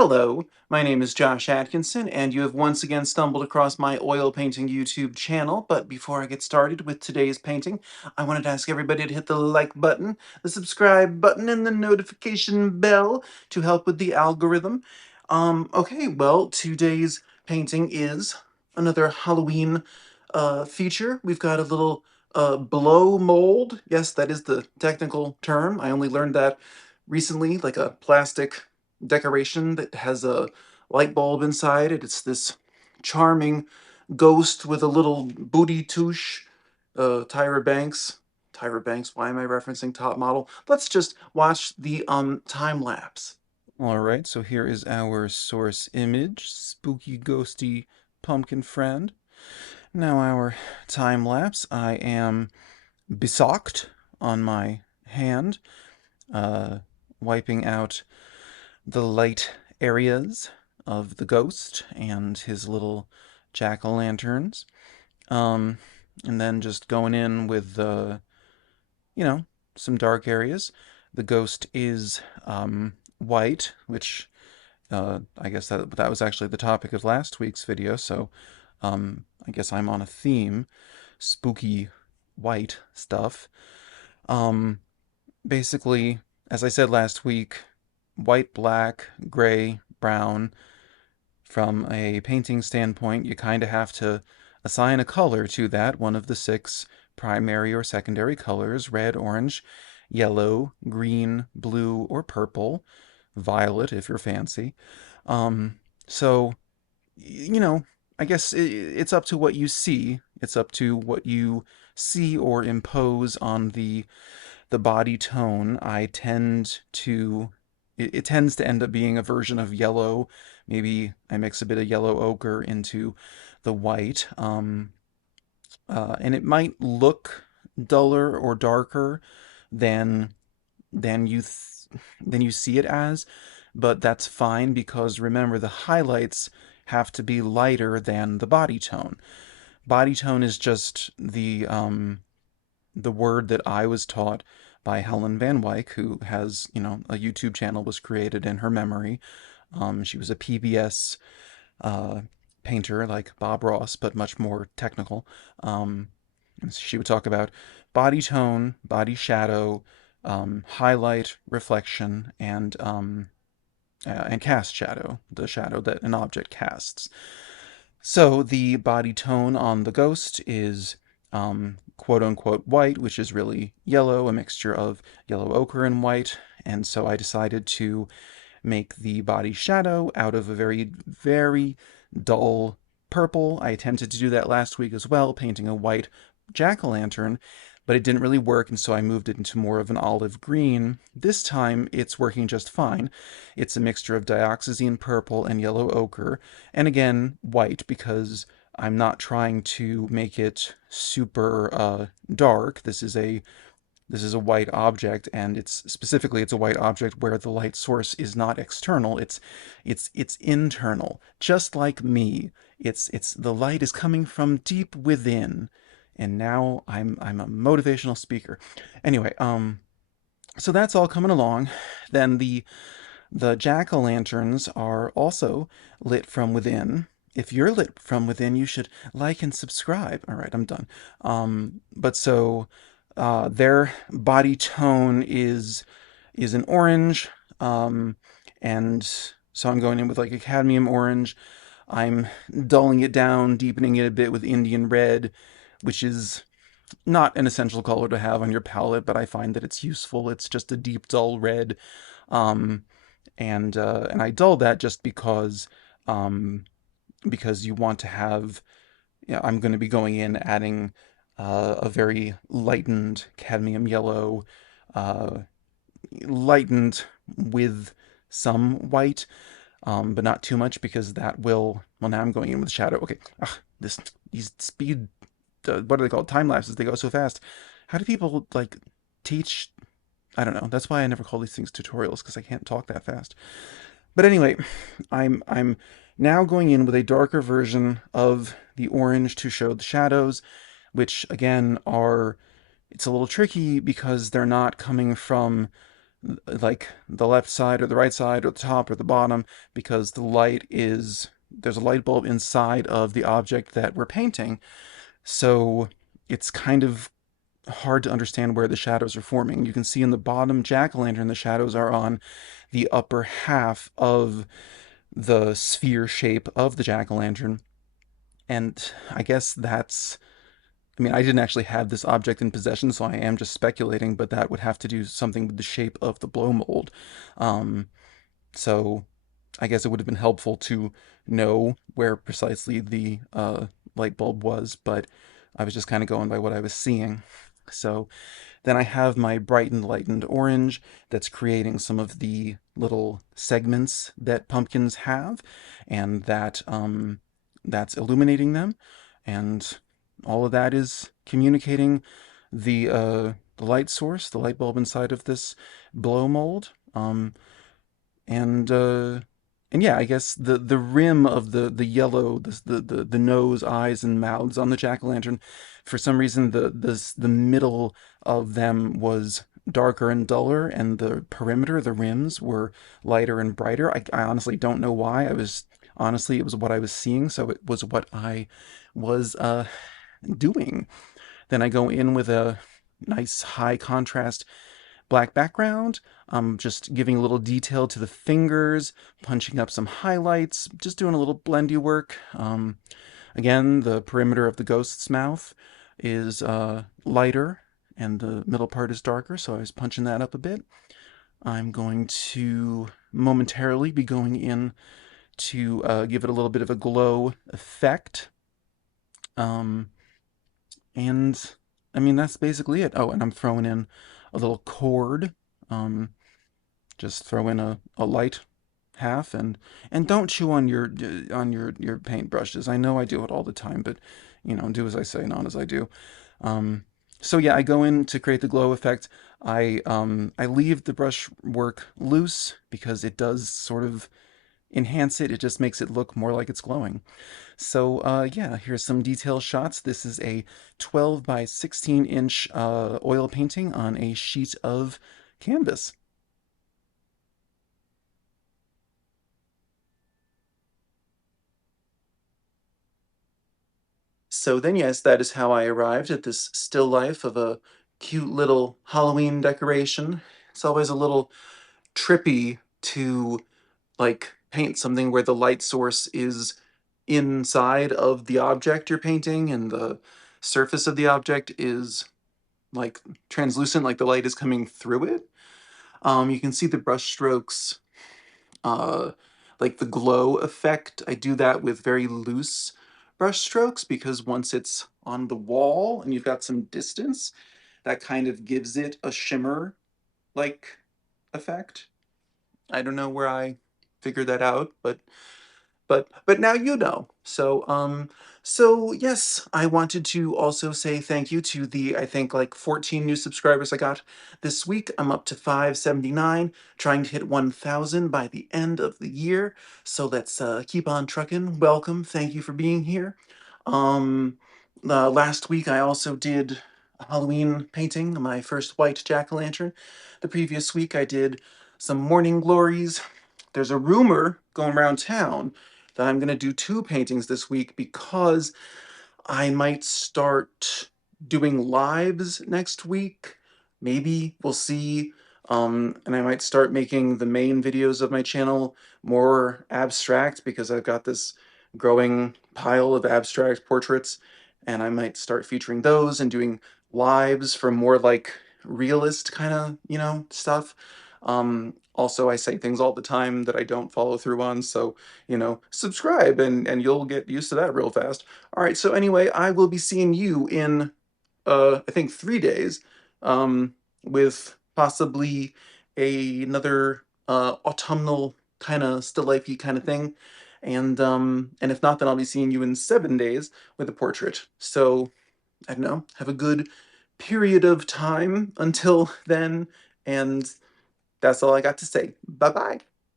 Hello, my name is Josh Atkinson, and you have once again stumbled across my oil painting YouTube channel. But before I get started with today's painting, I wanted to ask everybody to hit the like button, the subscribe button, and the notification bell to help with the algorithm. Okay, well, today's painting is another Halloween feature. We've got a little blow mold. Yes, that is the technical term. I only learned that recently, like a plastic decoration that has a light bulb inside it. It's this charming ghost with a little booty touche. Tyra Banks. Tyra Banks, why am I referencing Top Model? Let's just watch the time lapse. All right, so here is our source image, spooky ghosty pumpkin friend. Now our time lapse, I am besocked on my hand, uh, wiping out the light areas of the ghost and his little jack-o'-lanterns. Um, and then just going in with, you know, some dark areas. The ghost is white, which I guess that was actually the topic of last week's video, so I guess I'm on a theme, spooky white stuff. Um, Basically, as I said last week, white, black, gray, brown. From a painting standpoint, you kind of have to assign a color to that, one of the six primary or secondary colors: red, orange, yellow, green, blue, or purple, violet if you're fancy. So, you know, I guess it's up to what you see. It's up to what you see or impose on the body tone. It tends to end up being a version of yellow. Maybe I mix a bit of yellow ochre into the white. And it might look duller or darker than than you th- than you see it as, but that's fine because remember the highlights have to be lighter than the body tone. Body tone is just the word that I was taught by Helen Van Wyck, who has, a YouTube channel was created in her memory. She was a PBS uh, painter like Bob Ross, but much more technical. Um, and she would talk about body tone, body shadow, highlight, reflection, and cast shadow, the shadow that an object casts. So the body tone on the ghost is quote unquote white, which is really yellow, a mixture of yellow ochre and white. And so I decided to make the body shadow out of a very, very dull purple. I attempted to do that last week as well, painting a white jack-o'-lantern, but it didn't really work, and so I moved it into more of an olive green. This time it's working just fine. It's a mixture of dioxazine purple and yellow ochre, and again, white because I'm not trying to make it super dark. This is a white object, and it's a white object where the light source is not external. It's internal, just like me. It's the light is coming from deep within. And now I'm a motivational speaker. Anyway, so that's all coming along. Then the jack-o'-lanterns are also lit from within. If you're lit from within, you should like and subscribe. All right, I'm done. But so their body tone is an orange, and so I'm going in with like a cadmium orange. I'm dulling it down, deepening it a bit with Indian red, which is not an essential color to have on your palette, but I find that it's useful. It's just a deep, dull red. Um, and I dull that just um, because you want to have. I'm going to be going in adding a very lightened cadmium yellow, uh, lightened with some white, but not too much because that will. Well, now I'm going in with shadow. Okay, these speed. What are they called? Time lapses. They go so fast. How do people like teach? I don't know. That's why I never call these things tutorials because I can't talk that fast. But anyway, I'm now going in with a darker version of the orange to show the shadows, which again are it's a little tricky because they're not coming from like the left side or the right side or the top or the bottom, because there's a light bulb inside of the object that we're painting. So it's kind of hard to understand where the shadows are forming. You can see in the bottom jack-o'-lantern the shadows are on the upper half of the sphere shape of the jack-o'-lantern. And I guess that's, I mean, I didn't actually have this object in possession, so I am just speculating, but that would have to do something with the shape of the blow mold. Um, so I guess it would have been helpful to know where precisely the light bulb was, but I was just kind of going by what I was seeing. So then I have my bright and lightened orange that's creating some of the little segments that pumpkins have, and that's illuminating them, and all of that is communicating the light source, the light bulb inside of this blow mold. And and yeah, I guess the rim of the yellow, the nose, eyes, and mouths on the jack-o'-lantern, for some reason the middle of them was darker and duller, and the perimeter, the rims, were lighter and brighter. I honestly don't know why. Honestly, it was what I was seeing, so it was what I was doing. Then I go in with a nice high contrast black background. I'm just giving a little detail to the fingers, punching up some highlights, just doing a little blendy work. Again, the perimeter of the ghost's mouth is lighter and the middle part is darker, so I was punching that up a bit. I'm going to momentarily be going in to give it a little bit of a glow effect. Um, and I mean, that's basically it. Oh, and I'm throwing in a little cord. Um, just throw in a light half, and don't chew on your paint brushes. I know I do it all the time, but do as I say, not as I do. Um, so yeah, I go in to create the glow effect. I leave the brush work loose because it does sort of enhance it. It just makes it look more like it's glowing. So yeah, here's some detail shots. This is a 12 by 16 inch oil painting on a sheet of canvas. So then, yes, that is how I arrived at this still life of a cute little Halloween decoration. It's always a little trippy to like paint something where the light source is inside of the object you're painting and the surface of the object is like translucent, like the light is coming through it. You can see the brush strokes, uh, like the glow effect. I do that with very loose brush strokes because once it's on the wall and you've got some distance, that kind of gives it a shimmer like effect. I don't know where I figured that out, but now you know. So yes, I wanted to also say thank you to the I think like 14 new subscribers I got this week. I'm up to 579, trying to hit 1,000 by the end of the year. So let's keep on trucking. Welcome, thank you for being here. Um, Last week I also did a Halloween painting, my first white jack-o'-lantern. The previous week I did some morning glories. There's a rumor going around town that I'm going to do two paintings this week because I might start doing lives next week. Maybe we'll see. And I might start making the main videos of my channel more abstract because I've got this growing pile of abstract portraits, and I might start featuring those and doing lives for more like realist kind of, stuff. Also, I say things all the time that I don't follow through on, so, subscribe and you'll get used to that real fast. All right, so anyway, I will be seeing you in I think 3 days, with possibly another autumnal kind of still lifey kind of thing. And if not, then I'll be seeing you in 7 days with a portrait. So I don't know, have a good period of time until then, and that's all I got to say. Bye bye.